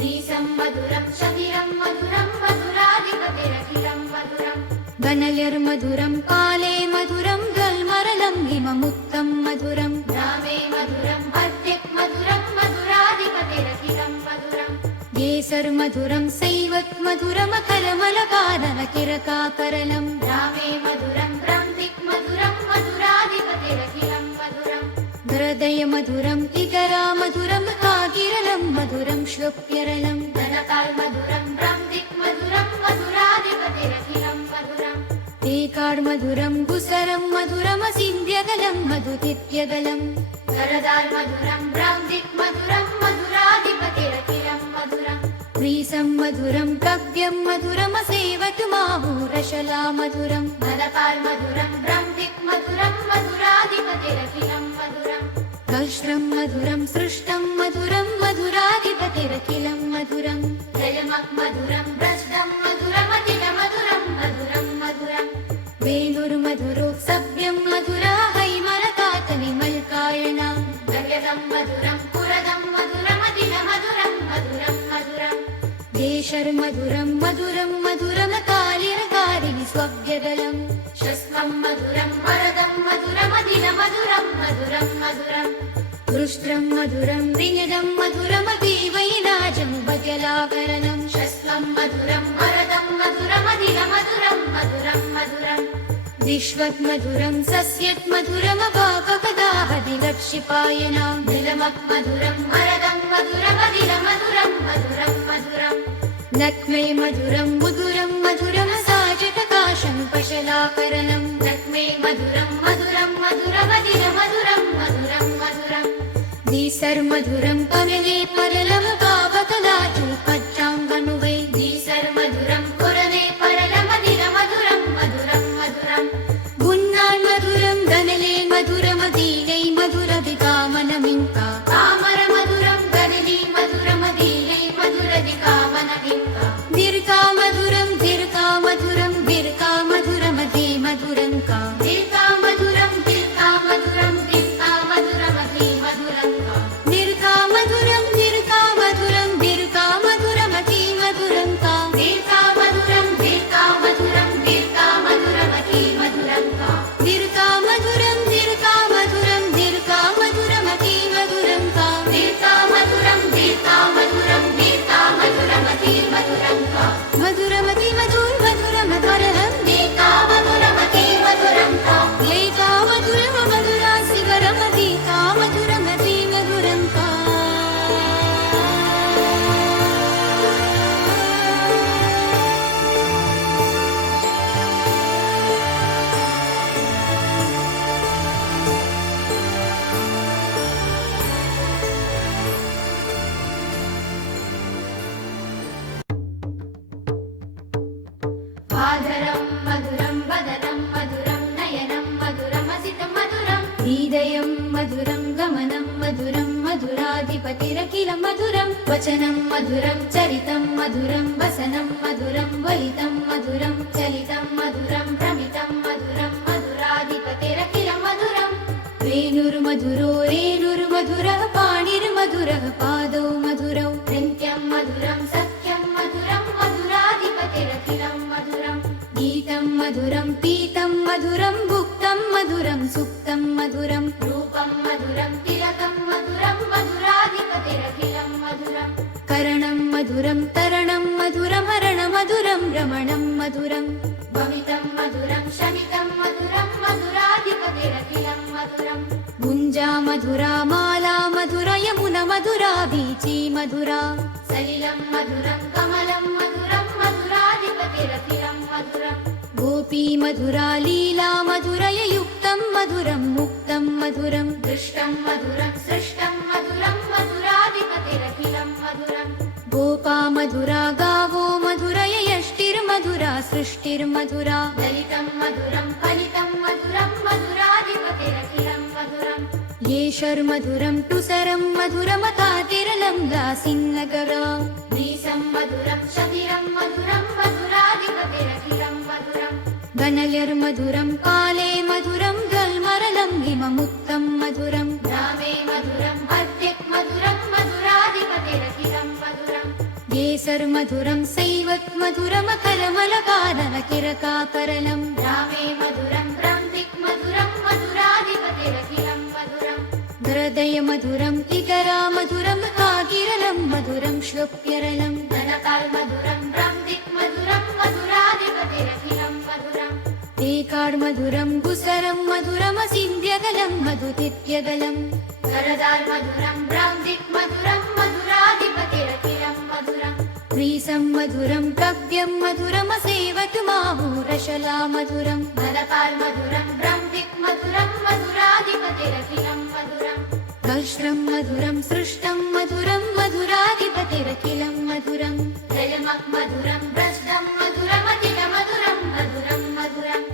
नीसं मधुरं शतिरं मधुरं मधुराधिपतिरखिलं मधुरम् गनलिर्मधुरं काले मधुरं गल्मरलं हिममुक्तं मधुरं ग्रामे मधुरं हर्दिक् मधुरं मधुराधिपतिरखिलं मधुरम् केसर्मधुरं सैवत्मधुरमकरमलकाननकिरकाकरलं रामे मधुरं ब्रह्मिक्मधुरं मधुराधिपतिरखिलं मधुरं हृदयमधुरं इतरामधुरं कागिरलं मधुरं श्लोक्यरलं धनकाल्मधुरं ब्रह्मिक्मधुरं मधुराधिपतिरखिलं मधुरम् एकाड्मधुरं गुसरं मधुरमसिन्ध्यगलं मधुतित्यगलं करदाल्मधुरं ब्रह्मिक्मधुरं मधुराधिपतिरखिलं मधुरम् प्रीसं मधुरं कव्यं मधुरमसेवतुमाहूरशला मधुरं धनकाल्मधुरं ब्रह्मिक्मधुरं मधुराधिपतिरखिलं मधुरम् कष्टं मधुरं सृष्टं मधुरं मधुराधिपतिरखिलं मधुरं जलमग्मधुरं भ्रष्टं मधुरमखिलमधुरं मधुरं मधुरम् वेणुर्मधुरो सव्यं मधुरा हैमरकातनिमल्कायना गव्यदं मधुरं पुरदं मधुरमखिलमधुरं मधुरं मधुरम् देशर्मधुरं मधुरं मधुरमकालिरकारिणि स्वव्यगलं शस्मं मधुरं वरदं मधुरमखिलमधुरं मधुरं मधुरम् दृष्ट्रं मधुरं विनिदं मधुरमतीवैनाजं बगलाकरणं शस्वं मधुरं वरदं मधुरमखिलमधुरं मधुरं मधुरम् विश्वत्मधुरं सस्यत्मधुरमपाकपदाहदिलक्षिपायनां नीलमक्मधुरं वरदं मधुरमखिलमधुरं मधुरं मधुरम् नक्मे मधुरं मुदुरं मधुरमसाजटकाशं पशलाकरणं नक्मे मधुरं मधुरं मधुरमखिलमधुरं मधुरं मधुरम् दीसर्मधुरं कमले परलमपावकलाचुपच्चाङ्गनुवै दीसर्मधुरं पुरवे परलमखिलमधुरं मधुरं मधुरम् गुन्नान्मधुरं गनले मधुरमदीलै मधुरदिकामनमिङ्का कामरमधुरं गनली मधुरमदीलै मधुरदिकामनमिङ्का दीर्घामधुरं दीर्घामधुरं दीर्घामधुरमधी मधुरङ्का दीर्घामधुरं दीर्घामधुरं दीर्घामधुरमधी मधुरङ्का दीर्घामधुरं दीर्घामधुरं दीर्घामधुरमधी मधुरङ्का दीर्घामधुरं दीर्घामधुरं दीर्घामधुरमधी मधुरङ्का दीर्घामधुरं दीर्घामधुरं दीर्घामधुरमधी मधुरङ्का दीर्घामधुरं दीर्घामधुरं दीर्घामधुरमधी मधुरङ्का मधुरमती मधुरमधुरमधुरं दीर्घामधुरमती मधुरङ्का एकामधुरमधुरासिगरमदीकामधुरमती मधुरङ्का आधरं मधुरं वदनं मधुरं नयनं मधुरमसितं मधुरं हृदयं मधुरं गमनं मधुरं मधुराधिपतिरखिलं मधुरं वचनं मधुरं चरितं मधुरं वसनं मधुरं वलितं मधुरं चलितं मधुरं भ्रमितं मधुरं मधुराधिपतिरखिलं मधुरं वेणुर्मधुरो रेणुर्मधुरः पाणिर्मधुरः पादौ मधुरौ नित्यं मधुरं सत्यं मधुरं मधुराधिपतिरखिलं मधुरम् गीतं मधुरं पीतं मधुरं भुक्तं मधुरं सुप्तं मधुरं रूपं मधुरं तिलकं मधुरं मधुराधिपतिरखिलं मधुरम् करणं मधुरं तरणं मधुरमरणमधुरं रमणं मधुरं भवितं मधुरं शमितं मधुरं मधुराधिपतिरखिलं मधुरम् गुञ्जा मधुरा माला मधुरा यमुना मधुरा बीची मधुरा सलिलं मधुरं कमलं मधुरं मधुराधिपतिरखिलं मधुरम् गोपी मधुरा लीला मधुरययुक्तं मधुरं मुक्तं मधुरं दृष्टं मधुरं सृष्टं मधुरं मधुराधिपतिरखिलं मधुरम् गोपा मधुरा गावो मधुरयष्टिर्मधुरा सृष्टिर्मधुरा ललितं मधुरं फलितं मधुरं मधुराधिपतिरखिलं मधुरम् येषर्मधुरं तुसरं मधुरमतातिरलं लासिन्नगरा नीसं मधुरं शतिरं मधुरं मधुराधिपतिरखिलं मधुरम् गनयर्मधुरं काले मधुरं गल्मरलं हिममुक्तं मधुरं रामे मधुरं हर्दिक् मधुरं मधुराधिपतिरखिलं मधुरम् येसर्मधुरं सैवत्मधुरमकरमलकाननकिरकाकरलं रामे मधुरं ब्रह्मिक् मधुरं मधुराधिपतिरखिलं मधुरम् हृदयमधुरं इतरामधुरं कागिरलं मधुरं श्लोक्यरलम् धनकाल मधुरं ब्रह्म दिक् मधुरं मधुराधिपतिरखिलं मधुरम् एकाड मधुरं गुसरं मधुरमसिन्ध्यगलं मधुतित्यगलम् करदार मधुरं ब्रह्म दिक् मधुरं मधुराधिपतिरखिलं मधुरम् त्रिसं मधुरं कव्यं मधुरमसेवतु माहूरशला मधुरम् धनकाल मधुरं ब्रह्म दिक् मधुरं मधुराधिपतिरखिलं मधुरम् कष्टं मधुरं सृष्टं मधुरं मधुराधिपतिरखिलं मधुरम् जलमक् मधुरं भ्रष्टं मधुरमखिल मधुरं मधुरं मधुरम्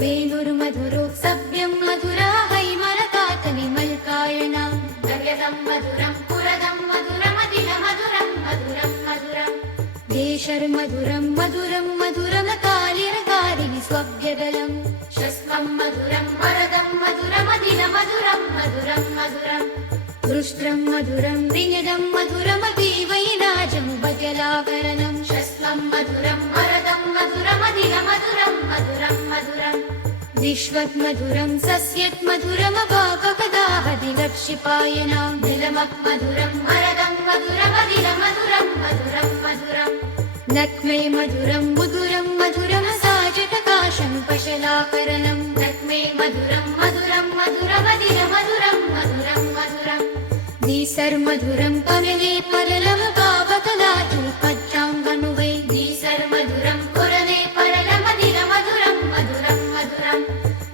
वेणुर्मधुरो सव्यं मधुरा हैमरकातनिमल्कायणां गव्यदं मधुरं पुरदं मधुरमखिल मधुरं मधुरं मधुरम् देशर्मधुरं मधुरं मधुरमकालिरकारिणि स्वव्यगलम् शस्वं मधुरं वरदं मधुरमखिल मधुरं मधुरं मधुरम् दृष्ट्रं मधुरं विनिदं मधुरमतीवैनाजं भजलाभरणं शस्वं मधुरं वरदं मधुरमखिल मधुरं मधुरं मधुरम् विश्वत् मधुरं सस्यत् मधुरमपाककदाहदिलक्षिपायनां नीलमक् मधुरं वरदं मधुरमखिल मधुरं मधुरं मधुरम् नक्मे मधुरं मुदुरं मधुरमसाजटकाशं पशलाकरणं नक्मे मधुरं मधुरं मधुरमखिल मधुरं मधुरं मधुरम् दीसर्मधुरं कमले परलमपावकलातुल्पज्जाङ्गनुवै दीसर्मधुरं पुरले परलमखिल मधुरं मधुरं मधुरम्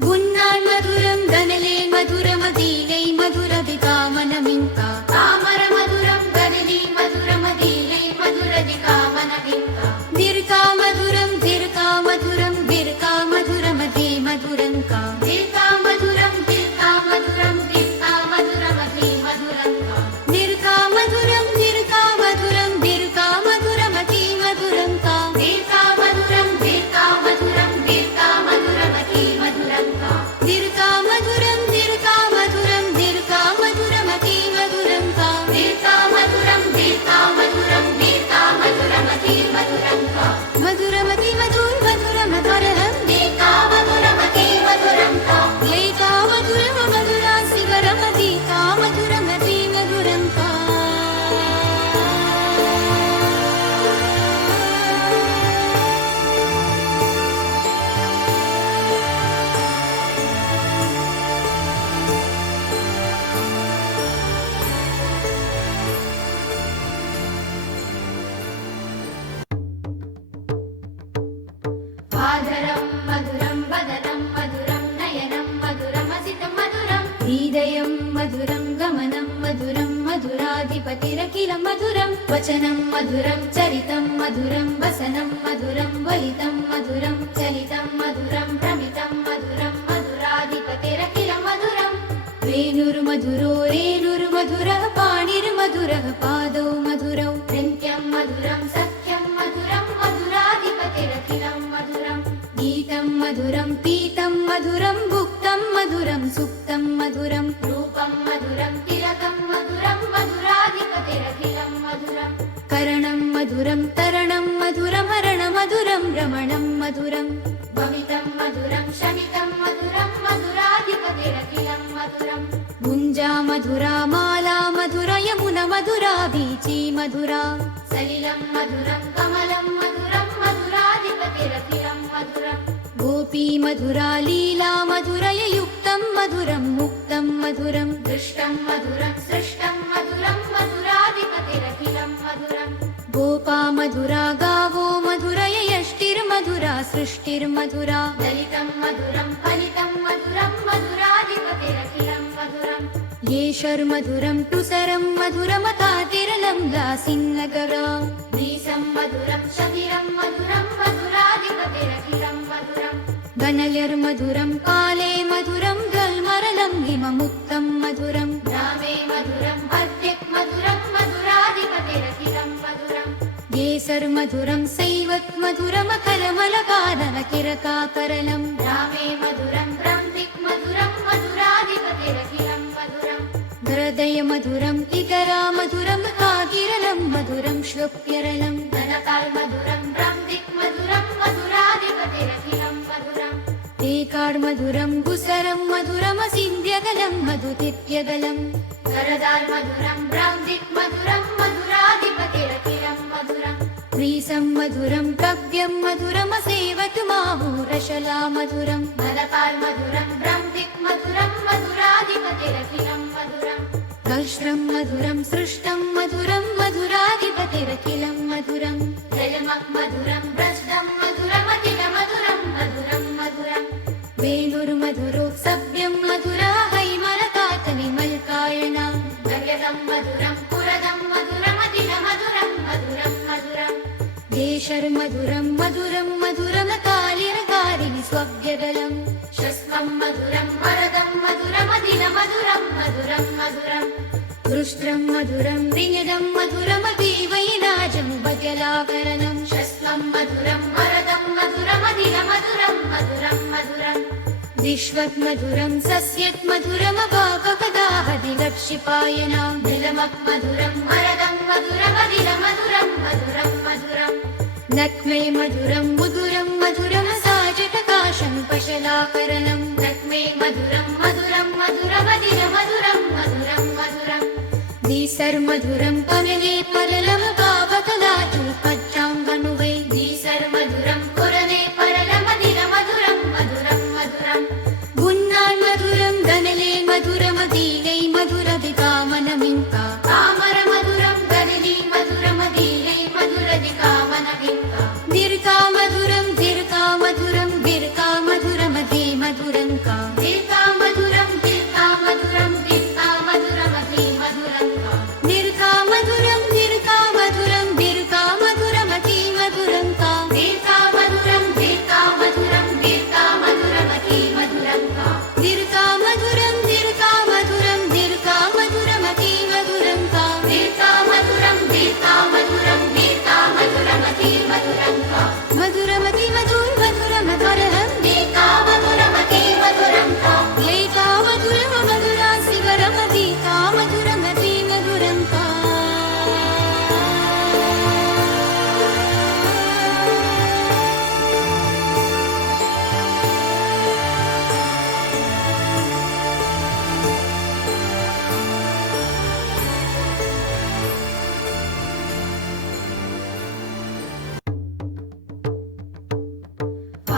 गुन्नान् मधुरं गनले मधुरमदीलै मधुरदिकामनमिङ्का कामर मधुरं गनली मधुरमदीलै मधुरदिकामनमिङ्का दीर्घा मधुरं दीर्घा मधुरं दीर्घा मधुरमधे मधुरङ्का दीर्घा मधुरं दीर्घा मधुरं दीर्घा मधुरमधे मधुरङ्का दीर्घा मधुरं दीर्घा मधुरं दीर्घा मधुरमधे मधुरङ्का दीर्घा मधुरं दीर्घा मधुरं दीर्घा मधुरमधे मधुरङ्का दीर्घा मधुरं दीर्घा मधुरं दीर्घा मधुरमधे मधुरङ्का दीर्घा मधुरं दीर्घा मधुरं दीर्घा मधुरमधे मधुरङ्का मधुरमधे मधुर मधुरमधुरं दीर्घा मधुरमधे मधुरङ्का लैका मधुरम मधुरा शिवरमदीका मधुरमधे मधुरङ्का आधरं मधुरं वदनं मधुरं नयनं मधुरमसितं मधुरम् हृदयं मधुरं गमनं मधुरं मधुराधिपतिरखिलं मधुरं वचनं मधुरं चरितं मधुरं वसनं मधुरं वलितं मधुरं चलितं मधुरं भ्रमितं मधुरं मधुराधिपतिरखिलं मधुरम् वेणुर्मधुरो रेणुर्मधुरः पाणिर्मधुरः पादौ मधुरौ नृत्यं मधुरं सख्यं मधुरं मधुराधिपतिरखिलं मधुरम् गीतं मधुरं पीतं मधुरं भुक्तं मधुरं सुप्तं मधुरं रूपं मधुरं तिलकं मधुरं मधुराधिपतिरखिलं मधुरम् करणं मधुरं तरणं मधुरं हरणमधुरं रमणं मधुरं भवितं मधुरं शमितं मधुरं मधुराधिपतिरखिलं मधुरम् गुञ्जा मधुरा माला मधुरा यमुना मधुरा बीची मधुरा सलिलं मधुरं कमलं मधुरं मधुराधिपतिरखिलं मधुरम् गोपी मधुरा लीला मधुरयुक्तं मधुरं मुक्तं मधुरं दृष्टं मधुरं सृष्टं मधुरं मधुराधिपतिरखिलं मधुरम् गोपा मधुरा गावो मधुरय यष्टिर्मधुरा सृष्टिर्मधुरा दलितं मधुरं फलितं मधुरं मधुराधिपतिरखिलं मधुरम् येषर्मधुरं तुसरं मधुरमतातिरलं लासिन्नगरा नीसं मधुरं शतिरं मधुरं मधुराधिपतिरखिलं मधुरम् गनल्यर्मधुरं काले मधुरं गल्मरलं हिममुक्तं मधुरं ग्रामे मधुरं भद्यक् मधुरं मधुराधिपतिरखिलं मधुरम् येसर्मधुरं सैवत् मधुरमकरमलकादनकिरकाकरलं ग्रामे मधुरं ब्रह्मिक् मधुरं मधुराधिपतिरखिलं मधुरम् हृदय मधुरं इतरा मधुरं काकिरलं मधुरं श्लोक्यरलं धनकाल मधुरं ब्रह्मिक् मधुरं मधुराधिपतिरखिलं मधुरम् एकाड मधुरं गुसरं मधुरमसिन्ध्यगलं मधुतित्यगलम् करदार मधुरं ब्रह्मिक् मधुरं मधुराधिपतिरखिलं व्रीसं मधुरं कव्यं मधुरमसेवतु माहूरशला मधुरं मलपाल् मधुरं ब्रह्मिक् मधुरं मधुराधिपतिरखिलं मधुरं दंष्ट्रं मधुरं सृष्टं मधुरं मधुराधिपतिरखिलं मधुरं जलमक् मधुरं भ्रष्टं मधुरमखिलमधुरं मधुरं मधुरं वेणुर्मधुरो सव्यं मधुरा हैमरकातविमल्कायना गव्यदं मधुरं पुरदं मधुरमखिलमधुरं मधुरं मधुरं देशर्मधुरं मधुरं मधुरमकालिरकारिणि स्वव्यगलं शस्मं मधुरं वरदं मधुरमखिलमधुरं मधुरं मधुरं दृष्ट्रं मधुरं विनिदं मधुरमतीवैनाजं बगलाभरणं शस्मं मधुरं वरदं मधुरमखिलमधुरं मधुरं मधुरं विश्वत् मधुरं सस्यत् मधुरमपाकपदाहदिलक्षिपायनां नीलमक् मधुरं वरदं मधुरमखिलमधुरं मधुरं मधुरं नक्मे मधुरं मुदुरं मधुरमसाजटकाशं पशलाकरणं नक्मे मधुरं मधुरं मधुरमखिलमधुरं मधुरं मधुरं दीसर्मधुरं कमले परलमपावकलातु पद्याङ्गनुवै दीसर्मधुरं पुरने परलमखिलमधुरं मधुरं मधुरं गुन्नान् मधुरं गनले मधुरमदीलै मधुरदिकामनमिङ्का कामर मधुरं गनली मधुरमदीलै मधुरदिकामनमिङ्का दीर्घा मधुरं दीर्घा मधुरं दीर्घा मधुरमधे मधुरङ्का दीर्घा मधुरं दीर्घा मधुरं दीर्घा मधुरमधे मधुरङ्का दीर्घा मधुरं दीर्घा मधुरं दीर्घा मधुरमधे मधुरङ्का दीर्घा मधुरं दीर्घा मधुरं दीर्घा मधुरमधे मधुरङ्का दीर्घा मधुरं दीर्घा मधुरं दीर्घा मधुरमधे मधुरङ्का दीर्घा मधुरं दीर्घा मधुरं दीर्घा मधुरमधे मधुरङ्का मधुरमधे मधुरमधुरमधुरं दीर्घा मधुरमधे मधुरङ्का लेखा मधुरमधुरा शिवरमदीका मधुरमधे मधुरङ्का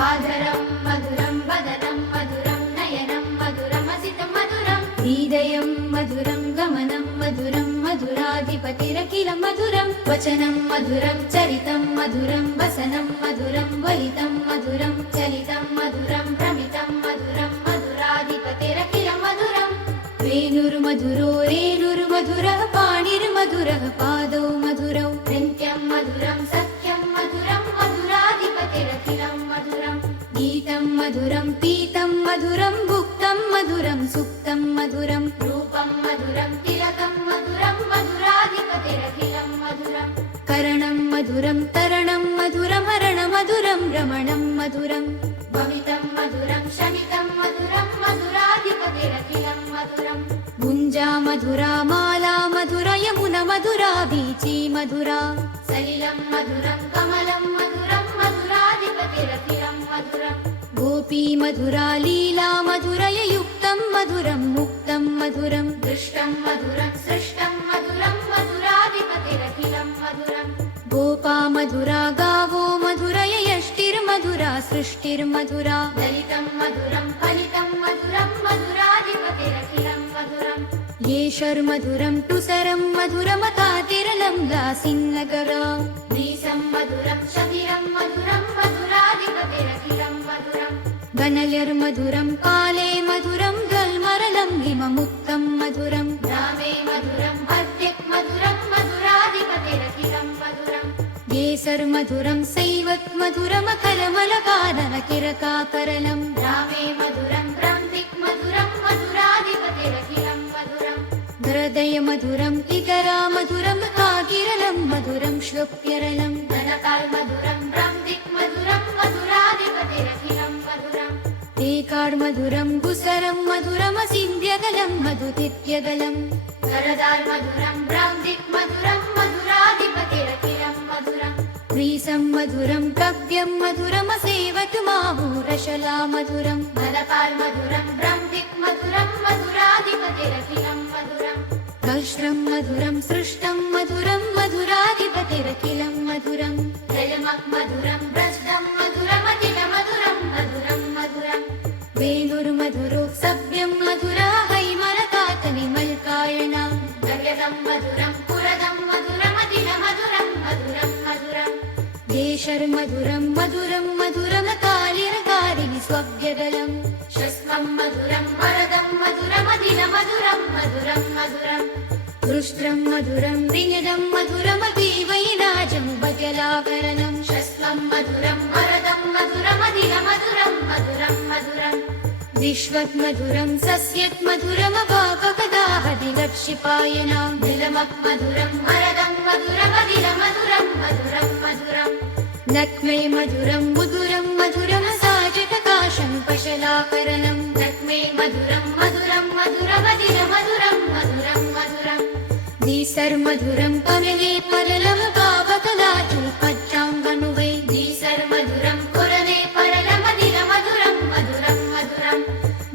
आदरं मधुरं वदनं मधुरं नयनं मधुरमसितं मधुरं हृदयं मधुरं गमनं मधुरं मधुराधिपतिरखिलं मधुरं वचनं मधुरं चरितं मधुरं वसनं मधुरं वलितं मधुरं चलितं मधुरं भ्रमितं मधुरं मधुराधिपतिरखिलं मधुरं वेणुर्मधुरो रेणुर्मधुरः पाणिर्मधुरः पादौ मधुरौ नित्यं मधुरं सख्यं मधुरं मधुराधिपतिरखिलं मधुरं गीतं मधुरं पीतं मधुरं भुक्तं मधुरं सुप्तं मधुरं रूपं मधुरं तिलकं मधुरं मधुराधिपतिरखिलं मधुरं करणं मधुरं तरणं मधुरं हरणमधुरं रमणं मधुरं भवितं मधुरं शमितं मधुरं मधुराधिपतिरखिलं मधुरं गुञ्जा मधुरा माला मधुरा यमुना मधुरा बीची मधुरा सलिलं मधुरं कमलं मधुरं मधुराधिपतिरखिलं मधुरं गोपी मधुरा लीला मधुरयुक्तं मधुरं मुक्तं मधुरं दृष्टं मधुरं सृष्टं मधुरं मधुराधिपतिरखिलं मधुरं गोपा मधुरा गावो मधुरय यष्टिर्मधुरा सृष्टिर्मधुरा ललितं मधुरं फलितं मधुरं मधुराधिपतिरखिलं मधुरं येषर्मधुरं तुसरं मधुरमतातिरलं लासिन्नगरा नीसं मधुरं शतिरं मधुरं मधुराधिपतिरखिलं मधुरं गनलिर्मधुरं काले मधुरं गल्मरलं हिममुक्तं मधुरं रामे मधुरं भद्दिक् मधुरं मधुराधिपतिरखिलं मधुरं केसर्मधुरं सैवत् मधुरमकरमलकाननकिरकाकरलं रामे मधुरं ब्रह्मिक् मधुरं मधुराधिपतिरखिलं मधुरं हृदय मधुरम् इतरा मधुरं काकिरलं मधुरं श्लोक्यरलं धनकाल् मधुरं ब्रह्मिक् मधुरं मधुराधिपतिरखिलं मधुरं एकाड् मधुरं गुसरं मधुरमसिन्ध्यगलं मधुतित्यगलं करदाल् मधुरं ब्रह्मिक् मधुरं मधुराधिपतिरखिलं मधुरं व्रीसं मधुरं कव्यं मधुरमसेवतु माहूरशला मधुरं मलपाल् मधुरं ब्रह्मिक् मधुरं मधुराधिपतिरखिलं मधुरं दंष्ट्रं मधुरं सृष्टं मधुरं मधुराधिपतिरखिलं मधुरम् जलमक् मधुरं व्रजं मधुरमतिमधुरं मधुरं मधुरं वेणुर्मधुरो सव्यं मधुरा हैमरकातनिमल्कायणां गव्यदं मधुरं पुरदं मधुरमतिमधुरं मधुरं मधुरं केशर्मधुरं मधुरं मधुरं कालिरकारिणि स्वव्यगलं शस्वं मधुरं वरदं मधुरमतिमधुरं मधुरं मधुरं दृष्ट्रं मधुरं विनिदं मधुरमतीवैराजं बगलाभरणं शस्वं मधुरं वरदं मधुरमतिमधुरं मधुरं मधुरं विश्वत् मधुरं सस्यत् मधुरमपाककदाहदिलक्षिपायनां दिलमक् मधुरं वरदं मधुरमतिमधुरं मधुरं मधुरं नक्मे मधुरं मुदुरं मधुरमसाजटकाशं पशलाकरणं नक्मे मधुरं मधुरं मधुरमतिमधुरं मधुरं मधुरं दीसर्मधुरं कमले परलं पावकलाचुल्पत्राङ्गनुवै दीसर्मधुरं पुरने परलमतिमधुरं मधुरं मधुरं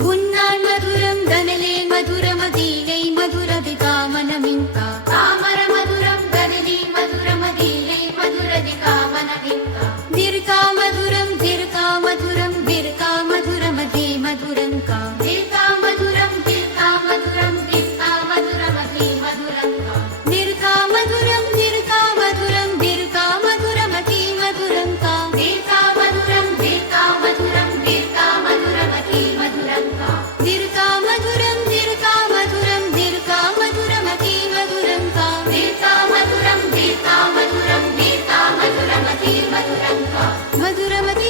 गुन्नान्मधुरं गनले मधुरमदीलै मधुरदिकामनमिङ्का कामरमधुरं गनली मधुरमदीलै मधुरदिकामनमिङ्का दीर्घामधुरं दीर्घामधुरं दीर्घामधुरमधे मधुरङ्का दीर्घामधुरं दीर्घामधुरं दीर्घामधुरमधे मधुरङ्का दीर्घामधुरं दीर्घामधुरं दीर्घामधुरमधे मधुरङ्का दीर्घामधुरं दीर्घामधुरं दीर्घामधुरमधे मधुरङ्का दीर्घामधुरं दीर्घामधुरं दीर्घामधुरमधे मधुरङ्का दीर्घामधुरं दीर्घामधुरं दीर्घामधुरमधे मधुरङ्का मधुरमधे